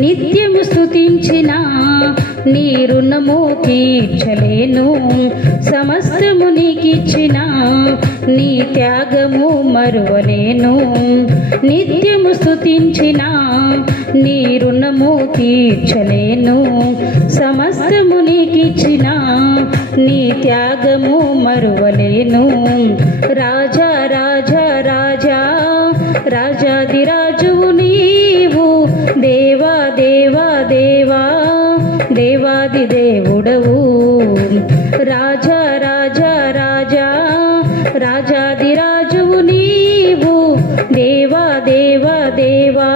నిత్యము స్తుతించిన నీ రుణము తీర్చలేను. సమస్తము నీకిచ్చిన నీ త్యాగము మరువలేను. నిత్యము స్తుతించిన నీ రుణము తీర్చలేను. సమస్తము నీకిచ్చిన నీ త్యాగము మరువలేను. రాజా రాజా రాజా రాజాదిరాజువు నీవు, దేవా దేవా దేవా దేవాది దేవుడవు. రాజా రాజా రాజా రాజాదిరాజువు నీవు, దేవా దేవా దేవా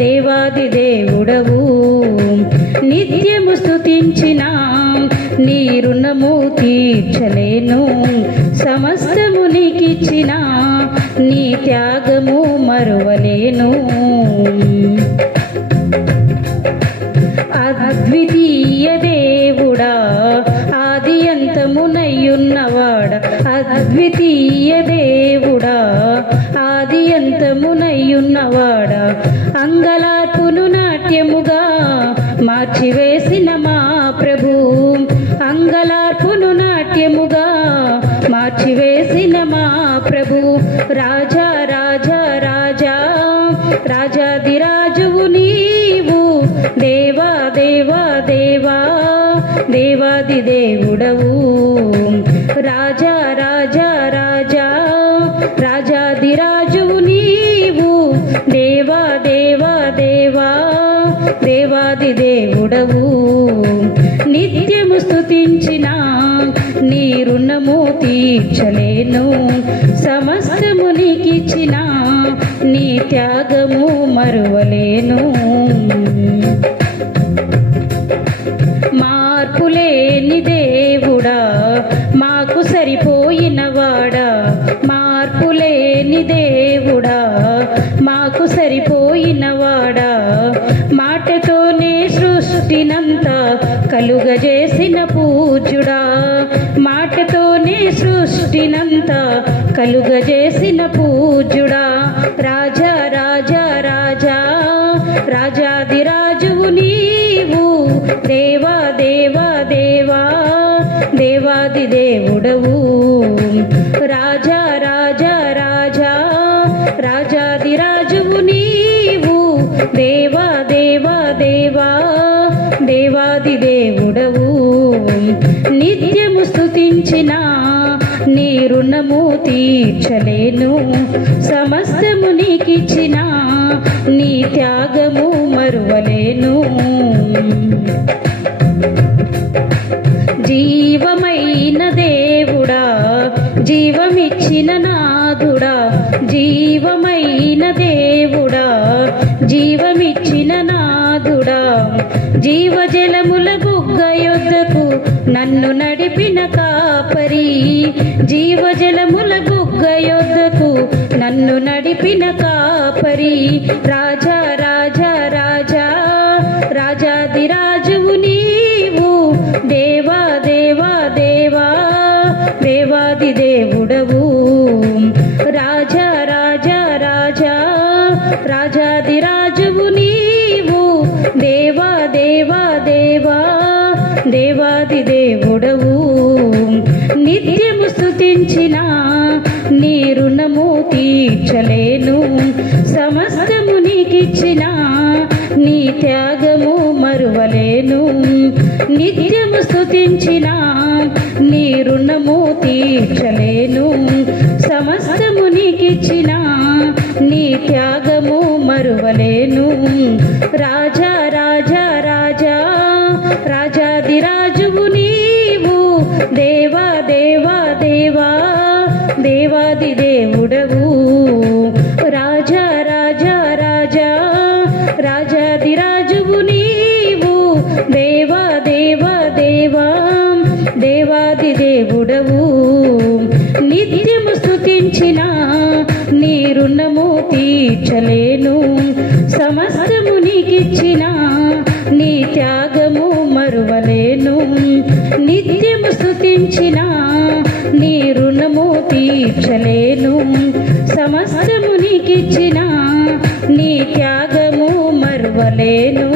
దేవాది దేవుడవు. నిత్యము స్తుతించిన నీ రుణము తీర్చలేను. సమస్తము నీకిచ్చిన నీ త్యాగము మరువలేను. అద్వితీయ దేవుడా, ఆది అంతమునయ్యున్నవాడా, అద్వితీయ దేవుడా, ఆది అంతమునయ్యున్నవాడా, అంగలార్పును నాట్యముగా మార్చివేసిన మా ప్రభు, అంగలార్పును నాట్యముగా మార్చివేసిన మా ప్రభు. రాజా రాజా రాజా రాజాదిరాజువు నీవు, దేవా దేవా దేవా దేవాది దేవుడవు. రాజా రాజా రాజా రాజాదిరాజువు నీవు, దేవా దేవా దేవా దేవాది దేవుడవు. నిత్యము స్తుతించిన నీ రుణము తీర్చలేను. సమస్తము నీకిచ్చిన నీ త్యాగము మరువలేను. మార్పులేని దేవుడా, మాకు సరిపోయినవాడా, మార్పులేని దేవుడా, మాకు సరిపోయినవాడా, మాటతోనే సృష్టినంతా కలుగజేసిన పూజ్యుడా, మాటతోనే సృష్టినంతా కలుగజేసిన పూజ్యుడా. రాజా రాజా రాజా రాజాదిరాజువు నీవు, దేవా దేవా దేవా దేవాది దేవుడవు. రాజా రాజా రాజా రాజాదిరాజువు నీవు, దేవా దేవా దేవా దేవాది దేవుడవు. నిత్యము స్తుతించిన నీ రుణము తీర్చలేను. సమస్తము నీకిచ్చిన నీ త్యాగము మరువలేను. జీవమైన దేవుడా, జీవమిచ్చిన నాథుడా, జీవమైన దేవుడా, జీవమిచ్చిన నాథుడా, జీవజలముల బుగ్గ యొద్దకు నన్ను నడిపిన కాపరి, జీవజలముల బుగ్గ యొద్దకు నన్ను నడిపిన కాపరి. రాజా రాజా రాజా రాజాదిరాజువు నీవు, దేవా దేవా దేవా దేవాది దేవుడవు. రాజా రాజా రాజా రాజాదిరాజువు నీవు, దేవా దేవా దేవా దేవాది దేవుడవు. నిత్యము స్తుతించిన నీ రుణము తీర్చలేను. సమస్తము నీకిచ్చిన నీ త్యాగము మరువలేను. నిత్యము స్తుతించిన నీ రుణము తీర్చలేను. సమస్తము నీకిచ్చిన నీ త్యాగము మరువలేను. రాజా రాజా రాజా రాజాదిరాజువు నీవు, దేవా దేవా దేవా దేవాది దేవుడవు. రాజా రాజా రాజా రాజాదిరాజువు నీవు, దేవా దేవా దేవా దేవాది దేవుడవు. నిత్యము స్తుతించిన నీ రుణము తీర్చలేను. సమస్తము నీకిచ్చిన నీ త్యాగము మరువలేను. నిత్యము స్తుతించిన నీ రుణము తీర్చలేను. సమస్తము నీకిచ్చిన నీ త్యాగము మరువ మరువలేను